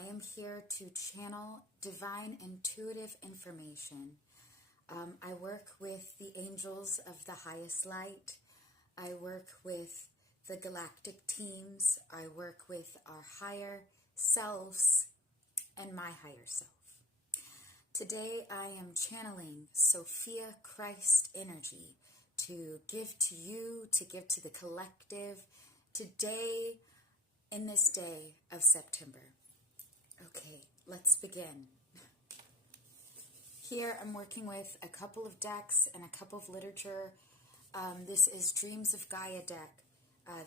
I am here to channel divine intuitive information. I work with the angels of the highest light. I work with the galactic teams. I work with our higher selves and my higher self. Today I am channeling Sophia Christ energy to give to you, to give to the collective today in this day of September. Okay, let's begin. Here I'm working with a couple of decks and a couple of literature. This is Dreams of Gaia deck,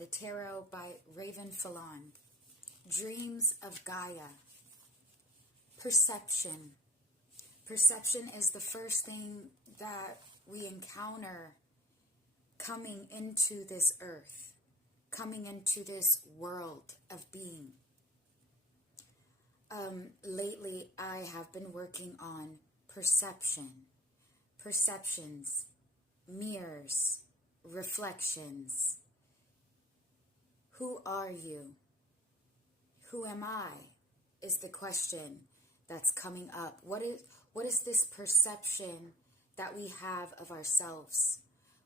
the tarot by Raven Fallon. Dreams of Gaia. Perception. Perception is the first thing that we encounter coming into this earth, coming into this world of being. Lately, I have been working on perception, perceptions, mirrors, reflections. Who are you? Who am I? Is the question that's coming up. What is this perception that we have of ourselves?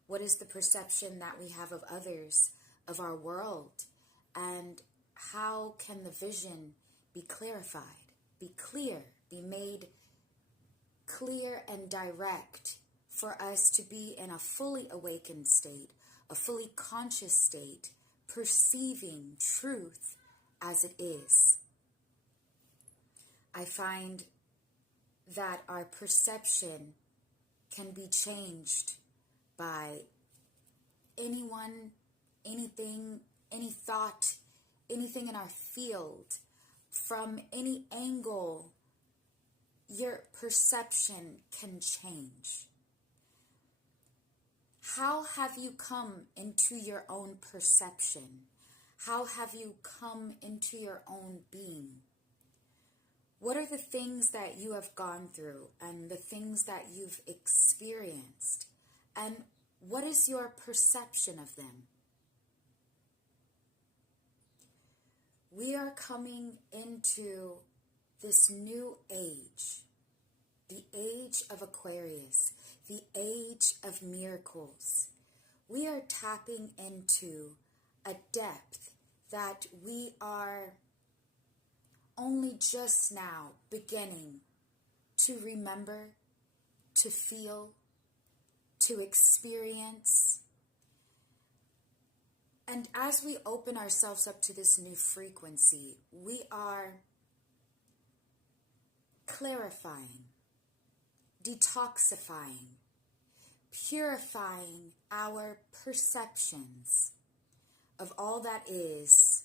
What is the perception that we have of others, of our world? And how can the vision be clarified, be clear, be made clear and direct for us to be in a fully awakened state, a fully conscious state, perceiving truth as it is? I find that our perception can be changed by anyone, anything, any thought, anything in our field. From any angle, your perception can change. How have you come into your own perception? How have you come into your own being? What are the things that you have gone through and the things that you've experienced? And what is your perception of them? We are coming into this new age, the age of Aquarius, the age of miracles. We are tapping into a depth that we are only just now beginning to remember, to feel, to experience. And as we open ourselves up to this new frequency, we are clarifying, detoxifying, purifying our perceptions of all that is,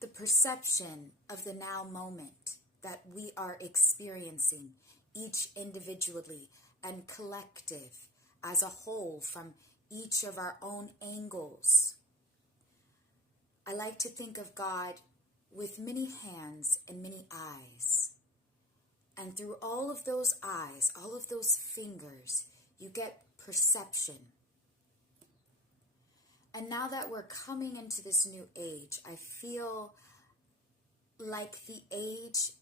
the perception of the now moment that we are experiencing, each individually and collective as a whole from each of our own angles. I like to think of God with many hands and many eyes. And through all of those eyes, all of those fingers, you get perception. And now that we're coming into this new age, I feel like the age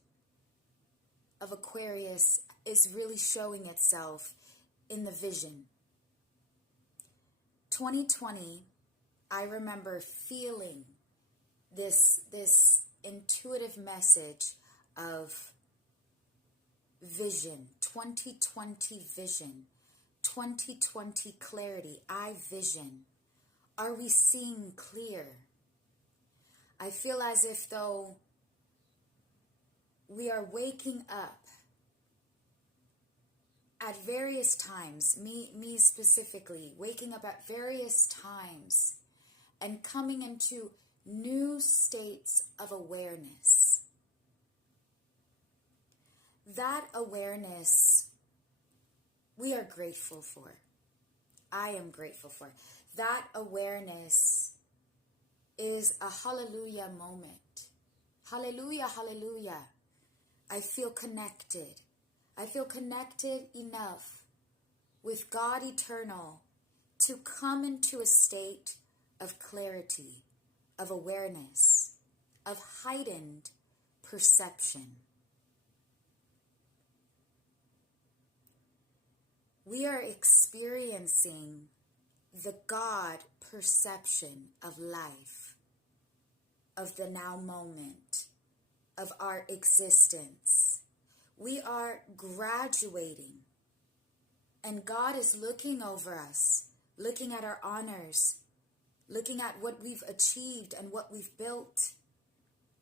of Aquarius is really showing itself in the vision. 2020, I remember feeling this intuitive message of vision, 2020 vision, 2020 clarity, I vision. Are we seeing clear? I feel as if though we are waking up at various times, me specifically, waking up at various times and coming into new states of awareness. That awareness we are grateful for. I am grateful for. That awareness is a hallelujah moment. Hallelujah, hallelujah. I feel connected. I feel connected enough with God eternal to come into a state of clarity, of awareness, of heightened perception. We are experiencing the God perception of life, of the now moment, of our existence. We are graduating, and God is looking over us, looking at our honors, looking at what we've achieved and what we've built,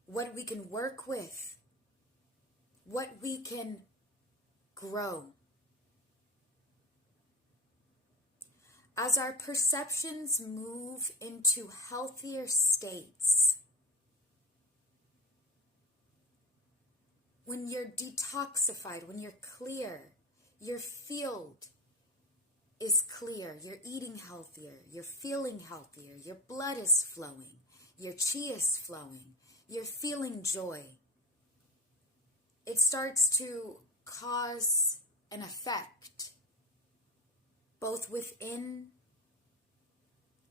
what we can work with, what we can grow. As our perceptions move into healthier states, when you're detoxified, when you're clear, your field is clear, you're eating healthier, you're feeling healthier, your blood is flowing, your chi is flowing, you're feeling joy. It starts to cause an effect, both within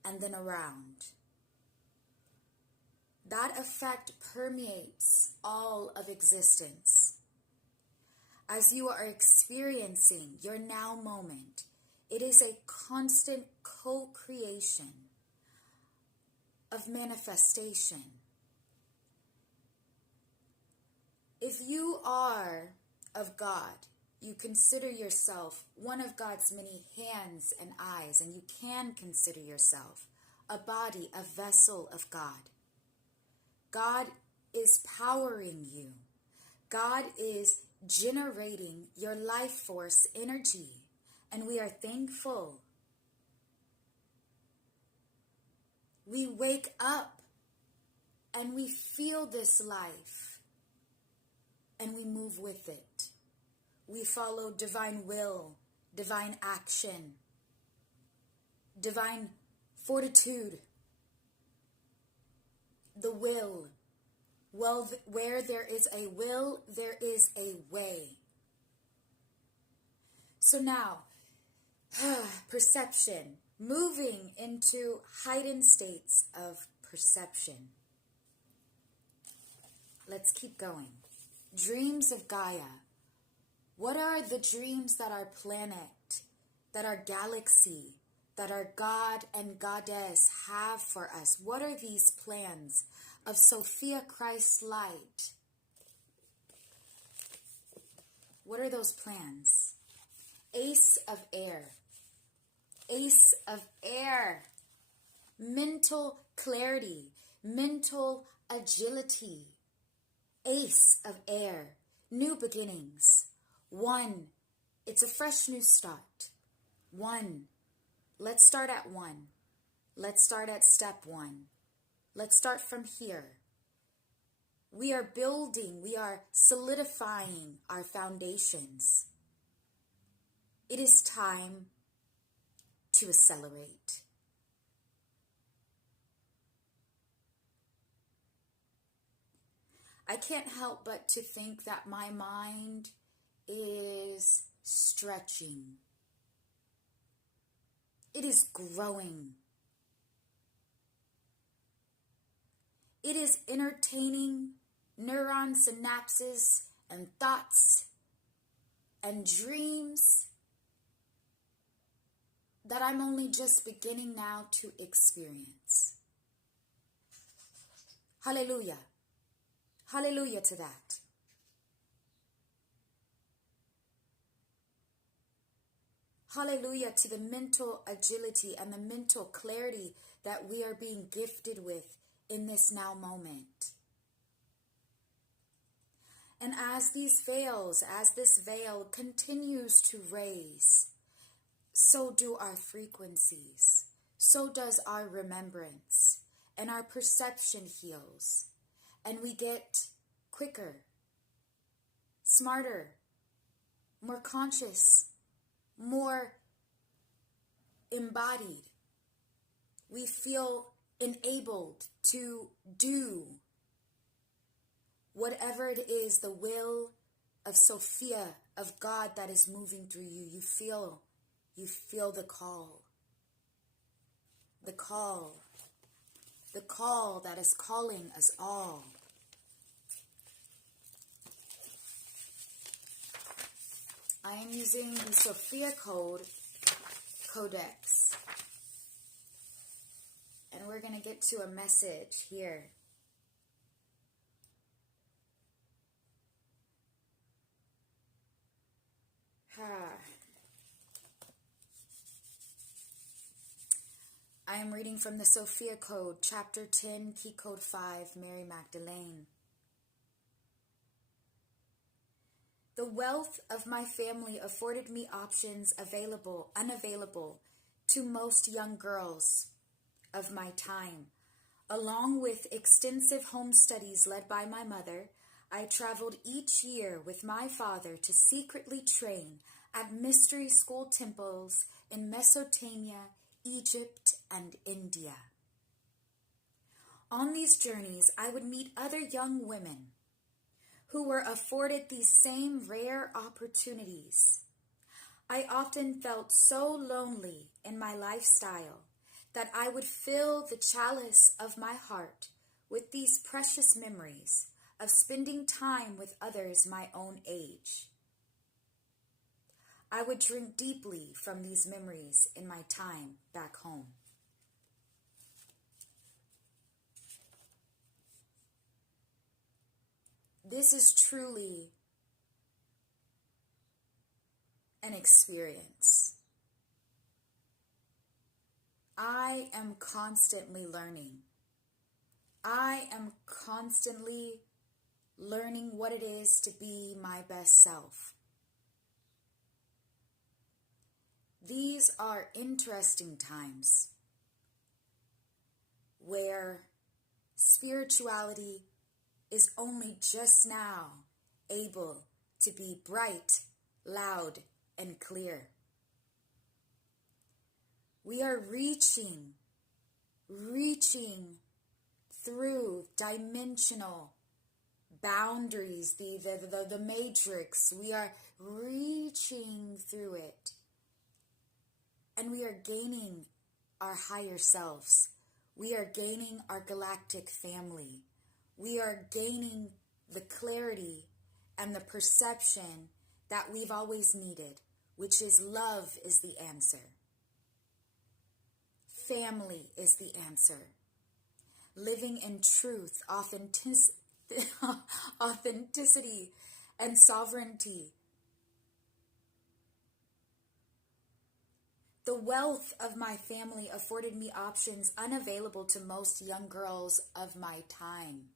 and then around. That effect permeates all of existence. As you are experiencing your now moment, it is a constant co-creation of manifestation. If you are of God, you consider yourself one of God's many hands and eyes, and you can consider yourself a body, a vessel of God. God is powering you. God is generating your life force energy, and we are thankful. We wake up and we feel this life, and we move with it. We follow divine will, divine action, divine fortitude. The will. Well, where there is a will, there is a way. So now, perception, moving into heightened states of perception. Let's keep going. Dreams of Gaia. What are the dreams that our planet, that our galaxy, that our God and Goddess have for us? What are these plans of Sophia Christ's light? What are those plans? Ace of Air. Ace of Air. Mental clarity, mental agility. Ace of Air. New beginnings. 1. It's a fresh new start. 1. Let's start at 1. Let's start at step 1. Let's start from here. We are building, we are solidifying our foundations. It is time to accelerate. I can't help but to think that my mind is stretching. It is growing. It is entertaining neuron synapses and thoughts and dreams that I'm only just beginning now to experience. Hallelujah. Hallelujah to that. Hallelujah to the mental agility and the mental clarity that we are being gifted with in this now moment. And as this veil continues to raise, so do our frequencies, so does our remembrance, and our perception heals, and we get quicker, smarter, more conscious, more embodied. We feel enabled to do whatever it is, the will of Sophia, of God that is moving through you. You feel the call. The call that is calling us all. I am using the Sophia Codex. And we're going to get to a message here. I am reading from the Sophia Code, Chapter 10, Key Code 5, Mary Magdalene. The wealth of my family afforded me options unavailable to most young girls of my time. Along with extensive home studies led by my mother, I traveled each year with my father to secretly train at mystery school temples in Mesopotamia, Egypt, and India. On these journeys, I would meet other young women who were afforded these same rare opportunities. I often felt so lonely in my lifestyle that I would fill the chalice of my heart with these precious memories of spending time with others my own age. I would drink deeply from these memories in my time back home. This is truly an experience. I am constantly learning. I am constantly learning what it is to be my best self. These are interesting times where spirituality is only just now able to be bright, loud, and clear. We are reaching through dimensional boundaries, the matrix. We are reaching through it. And we are gaining our higher selves. We are gaining our galactic family. We are gaining the clarity and the perception that we've always needed, which is love is the answer. Family is the answer. Living in truth, authenticity, and sovereignty. The wealth of my family afforded me options unavailable to most young girls of my time.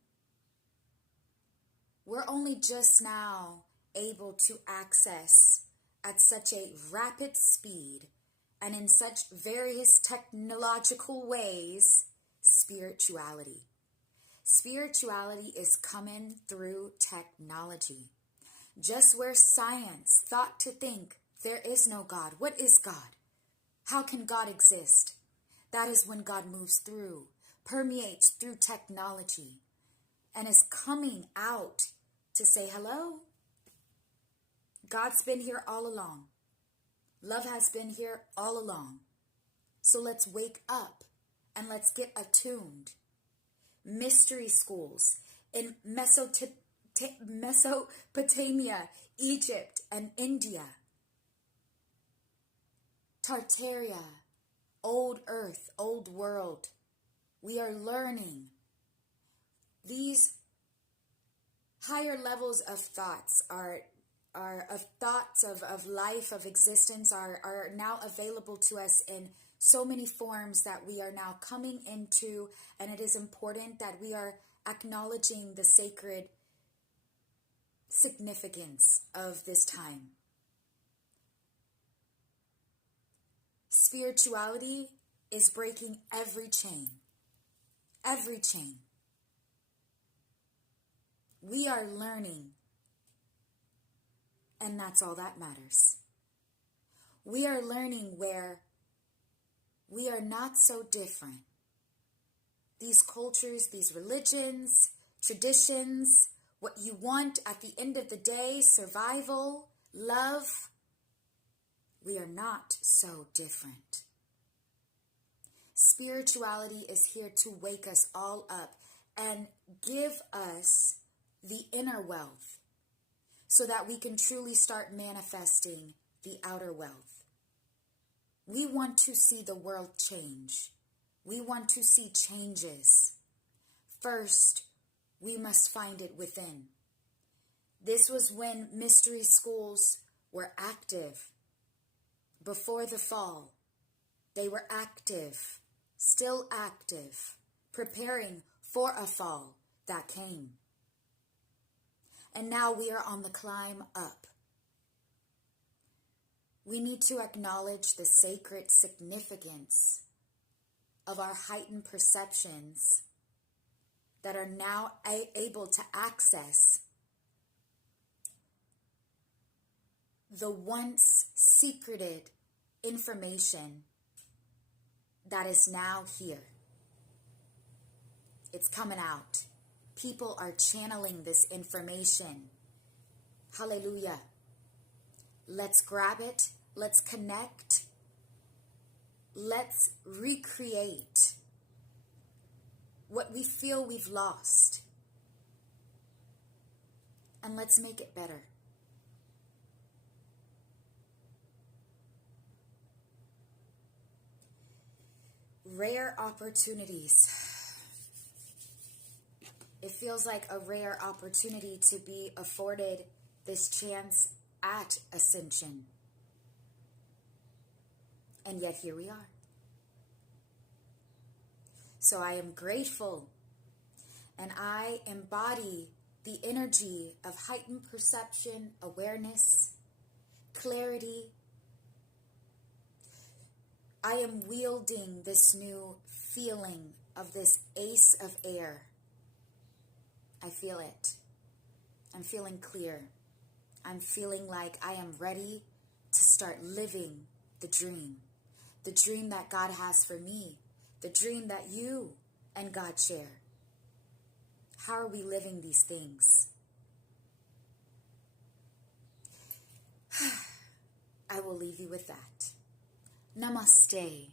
We're only just now able to access at such a rapid speed and in such various technological ways spirituality. Spirituality is coming through technology. Just where science thought to think there is no God. What is God? How can God exist? That is when God moves through, permeates through technology, and is coming out to say hello. God's been here all along. Love has been here all along. So let's wake up and let's get attuned. Mystery schools in Mesopotamia, Egypt, and India. Tartaria, old earth, old world. We are learning. These higher levels of thoughts of life, of existence are now available to us in so many forms that we are now coming into, and it is important that we are acknowledging the sacred significance of this time. Spirituality is breaking every chain. Every chain. We are learning. And that's all that matters. We are learning where we are not so different. These cultures, these religions, traditions, what you want at the end of the day, survival, love, we are not so different. Spirituality is here to wake us all up and give us the inner wealth so that we can truly start manifesting the outer wealth. We want to see the world change. We want to see changes. First, we must find it within. This was when mystery schools were active. Before the fall, they were active, still active, preparing for a fall that came. And now we are on the climb up. We need to acknowledge the sacred significance of our heightened perceptions that are now able to access the once secreted information that is now here. It's coming out. People are channeling this information. Hallelujah. Let's grab it. Let's connect. Let's recreate what we feel we've lost. And let's make it better. Rare opportunities. It feels like a rare opportunity to be afforded this chance at ascension. And yet here we are. So I am grateful, and I embody the energy of heightened perception, awareness, clarity. I am wielding this new feeling of this ace of air. I feel it. I'm feeling clear. I'm feeling like I am ready to start living the dream that God has for me, the dream that you and God share. How are we living these things? I will leave you with that. Namaste.